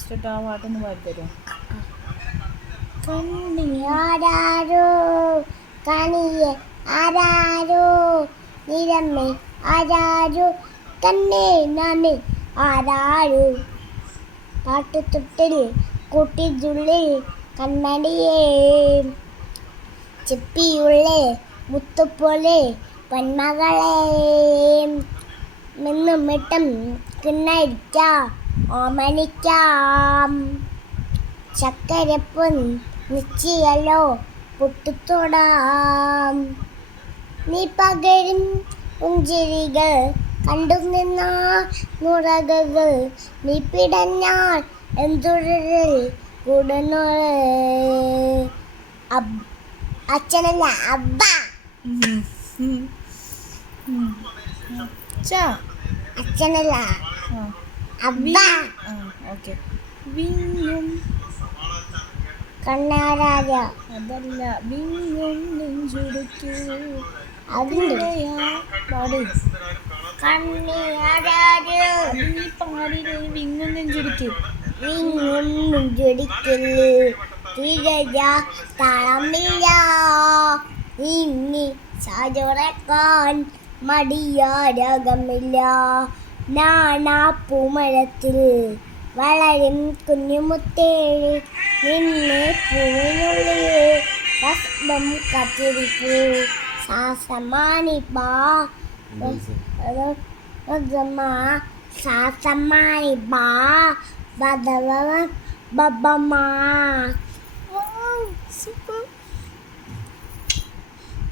ഇഷ്ടപ്പെട്ട ആ പാട്ടൊന്ന് പാടി തരുമോ? ആരാരോ കണിയെ ആരാരോ നിരമ്മേ ആരാരോ കണ്ണേ നാമേ ആരാരോ പാട്ടുതൊട്ടിൽ കൂട്ടിതുള്ളിൽ കണ്ണടിയേ ചെപ്പിയുള്ളേ മുത്തുപോലെ പൊന്മകളെ മെന്നും മിട്ടും കിണ്ണടിക്കാം ഓമനിക്കാം ചക്കരപ്പൻ നിശ്ചയല്ലോ പൊട്ടിത്തൊടാം നീ പകരും പുഞ്ചിരികൾ കണ്ടു നിന്ന നുറകൾ നീ പിടഞ്ഞാൽ എന്തുഴൽ കൂടുന്നോള് അച്ഛനല്ല അബ്ബ അച്ഛനല്ല അബ്ബ. ഓക്കെ. വിങ്ങും കണ്ണാരാജ അതല്ല, വിങ്ങും നെഞ്ചുടുക്കൂ അതിൻ്റെ പാട്. കണ്ണാരാജ നീ പാടിയില്ലേ വിങ്ങും നെഞ്ചുടുക്കൂ? വിങ്ങും ജടിക്കല് തിരയ തളമില്ല ഇനി സാജുറക്കാൻ മടിയാരകമില്ല നാനാ പൂമരത്തിൽ വളരും കുഞ്ഞുമുത്തേ നിന്നെ പൂവിനുള്ളിൽ ഭസ്മം കത്തിരിപ്പൂ സാസമാനിപ്പാ സാസമാനിപ്പാ ബദവ ബബമാ. സൂപ്പർ.